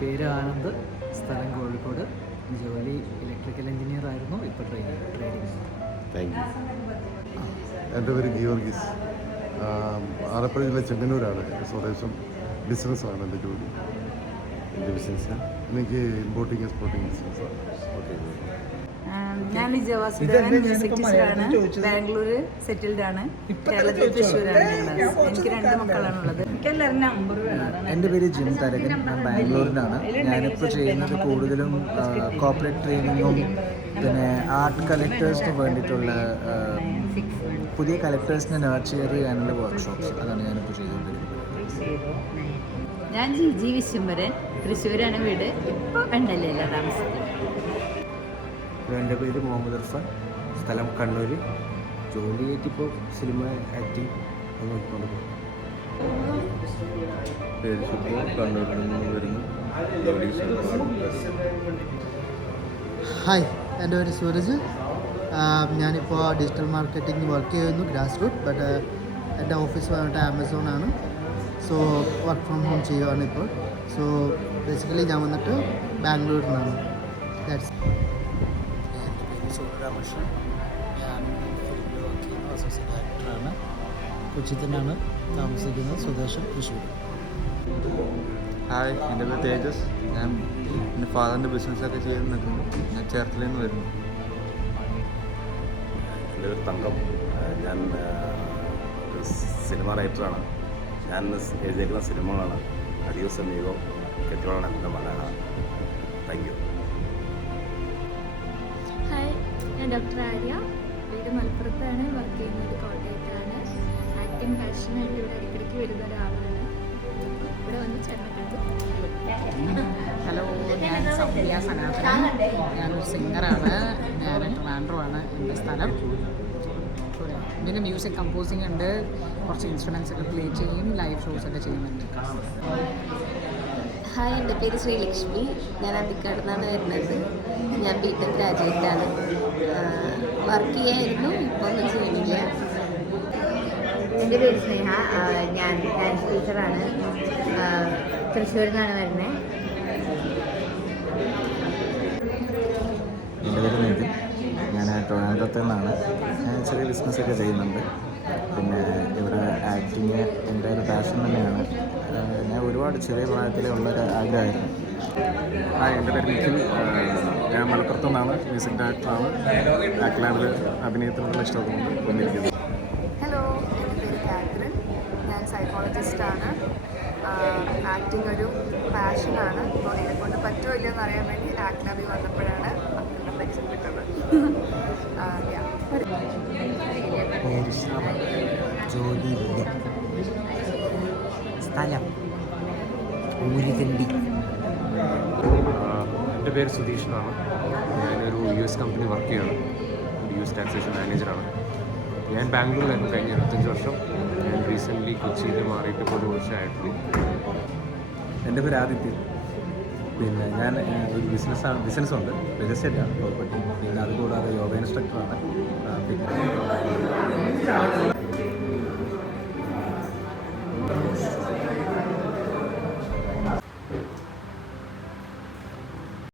പേര് ആനന്ദ്, സ്ഥലം കോഴിക്കോട്, ജോലി ഇലക്ട്രിക്കൽ എഞ്ചിനീയർ ആയിരുന്നു, ഇപ്പോൾ ട്രേഡിംഗ്. Thank you. എൻ്റെ പേര് ഗിയോർഗീസ്, ആലപ്പുഴ ജില്ല ചെങ്ങന്നൂരാണ് സ്വദേശം. ബിസിനസ്സാണ് എൻ്റെ ജോലി. എൻ്റെ ബിസിനസ്സാണ്, എനിക്ക് ഇമ്പോർട്ടിങ് എക്സ്പോർട്ടിങ് ബിസിനസ്സാണ്. ഓക്കെ. ഞാൻ ജവാസുദേവൻ, മ്യൂസിക് ടീച്ചറാണ്. ബാംഗ്ലൂർ സെറ്റിൽഡ് ആണ്. കേരളത്തിൽ തൃശ്ശൂരാണ്. എനിക്ക് 2 മക്കളാണുള്ളത്. എനിക്കെല്ലാവരും നമ്പർ വേണം. എൻ്റെ പേര് ജിം തരകൻ, ഞാൻ ബാംഗ്ലൂരിലാണ്. ഞാനിപ്പോൾ ചെയ്യുന്നത് കൂടുതലും കോർപ്പറേറ്റ് ട്രെയിനിങ്ങും പിന്നെ ആർട്ട് കളക്ടേഴ്സിന് വേണ്ടിയിട്ടുള്ള പുതിയ കളക്ടേഴ്സിനെ നർച്ചർ ചെയ്യാനുള്ള വർക്ക്ഷോപ്സ്, അതാണ് ഞാനിപ്പോൾ ചെയ്തുകൊണ്ടിരിക്കുന്നത്. ഞാൻ ജി വിശ്വംഭരൻ, തൃശ്ശൂരാണ് വീട്. ഇപ്പോൾ കണ്ടല്ലേ താമസിക്കുന്നത്. എൻ്റെ പേര് മുഹമ്മദ് ഇർഫാൻ, സ്ഥലം കണ്ണൂർ. ജോലിയായിട്ടിപ്പോൾ സിനിമ ആക്ടിങ് നോക്കിക്കൊണ്ട് പോകും. പേര് ശുഭ്ര, കണ്ണൂരിൽ നിന്ന് വരുന്നു. ഹായ്, എൻ്റെ പേര് സൂരജ്. ഞാനിപ്പോൾ ഡിജിറ്റൽ മാർക്കറ്റിംഗ് വർക്ക് ചെയ്യുന്നു, ഗ്രാസ് റൂട്ട്. ബട്ട് എൻ്റെ ഓഫീസ് വന്നിട്ട് ആമസോൺ ആണ്. സോ വർക്ക് ഫ്രം ഹോം ചെയ്യുകയാണ് ഇപ്പോൾ. സോ ബേസിക്കലി ഞാൻ വന്നിട്ട് ബാംഗ്ലൂരിലാണ്. ദാറ്റ്സ്. എൻ്റെ പേര് സൂര്യരാമകൃഷ്ണൻ, ഞാൻ ഫിലിമിൽ വർക്ക് ചെയ്യുന്ന അസോസിയേറ്റ് ഡയറക്ടറാണ്. കൊച്ചി തന്നെയാണ് താമസിക്കുന്നത്, സ്വദേശം തൃശ്ശൂർ. ഹായ്, എൻ്റെ പേര് തേജസ്. ഞാൻ എൻ്റെ ഫാദറിൻ്റെ ബിസിനസ്സൊക്കെ ചെയ്ത് നിൽക്കുന്നു. ഞാൻ ചേർത്തലയിൽ നിന്ന് വരുന്നു. എൻ്റെ പേര് തങ്കം, ഞാൻ ഒരു സിനിമ റൈറ്ററാണ്. ഞാൻ എഴുതിയേക്കുന്ന സിനിമകളാണ് അഡിയോസ് അമീഗോ, കെട്ടിയോളാണ് എൻ്റെ മലയാളം. Thank you. ഹായ്, ഞാൻ ഡോക്ടർ ആര്യ, വീട് മലപ്പുറത്താണ്, വർക്ക് ചെയ്യുന്നത് കോട്ടയത്താണ്. ആക്ടിങ് പാഷനായിട്ട് ഇവിടെ ഇടയ്ക്കിടയ്ക്ക് വരുന്ന ഒരാളാണ്. ഇവിടെ വന്ന് ചേട്ടനെ കണ്ടു. ഹലോ, ഞാൻ സൗമ്യ സനാതൻ, ഞാനൊരു സിംഗറാണ്. ഞാൻ ട്രിവാൻഡ്രമാണ് എൻ്റെ സ്ഥലം. പിന്നെ മ്യൂസിക് കമ്പോസിങ് ഉണ്ട്, കുറച്ച് ഇൻസ്ട്രുമെൻറ്റ്സ് ഒക്കെ പ്ലേ ചെയ്യും, ലൈവ് ഷോസ് ഒക്കെ ചെയ്യുന്നുണ്ട്. ഹായ്, എൻ്റെ പേര് ശ്രീലക്ഷ്മി, ഞാൻ അബിക്കാട് നിന്നാണ് വരുന്നത്. ഞാൻ ബിടെക് ഗ്രാജുവേറ്റാണ്. വർക്ക് ചെയ്യായിരുന്നു, ഇപ്പോൾ ഒന്നും ചെയ്യുന്നില്ല. എൻ്റെ പേര് സ്നേഹ, ഞാൻ ഡാൻസ് ടീച്ചറാണ്. തൃശ്ശൂരിൽ നിന്നാണ് വരുന്നത്. എൻ്റെ പേര് നിതിൻ, ഞാൻ ട്രിവാൻഡ്രത്ത് നിന്നാണ്. ഞാൻ ചെറിയ ബിസിനസ്സൊക്കെ ചെയ്യുന്നുണ്ട്. പിന്നെ ഇവിടെ ആക്ടിങ് എൻ്റെ ഒരു പാഷൻ തന്നെയാണ്. ഞാൻ ഒരുപാട് ചെറിയ പ്രായത്തിലുള്ളൊരു ആഗ്രഹമായിരുന്നു. ഹായ്, എൻ്റെ പേര് നിഖിൽ, ഞാൻ മലപ്പുറത്തു നിന്നാണ്. മ്യൂസിക് ഡയറക്ടറാണ്. ആക്ലാബിൽ അഭിനയത്തിനുള്ള ഇഷ്ടത്തോടെ വന്നിരിക്കുന്നത്. ഹലോ, എൻ്റെ പേര് കാത്രിൻ, ഞാൻ സൈക്കോളജിസ്റ്റാണ്. ആക്ടിങ് ഒരു പാഷനാണ്. ഇപ്പോൾ എന്നെക്കൊണ്ട് പറ്റുമോ ഇല്ലയെന്ന് അറിയാൻ വേണ്ടി ആക്ലാബിൽ വന്നപ്പോഴാണ് അങ്ങനെ പരിചയപ്പെട്ടത്. പേര് ശ്രാവൺ, ജോലിയില്ല, സ്ഥലം ഊരുതണ്ടി. എൻ്റെ പേര് സുധീഷ് എന്നാണ്. ഞാനൊരു US കമ്പനി വർക്ക് ചെയ്യാണ്. US ടാക്സേഷൻ മാനേജറാണ്. ഞാൻ ബാംഗ്ലൂരിലായിരുന്നു കഴിഞ്ഞ 25 വർഷം. ഞാൻ റീസെൻ്റ്ലി കൊച്ചിയിൽ മാറിയിട്ട് ഇപ്പോൾ 1 വർഷമായിട്ടുള്ളൂ. എൻ്റെ പേര് ആദിത്യ, പിന്നെ ഞാൻ ഒരു ബിസിനസ്സുണ്ട്, റിയൽ എസ്റ്റേറ്റാണ് പ്രോപ്പർട്ടി. പിന്നെ അതുകൂടാതെ യോഗ ഇൻസ്ട്രക്ടറാണ്. പിന്നെ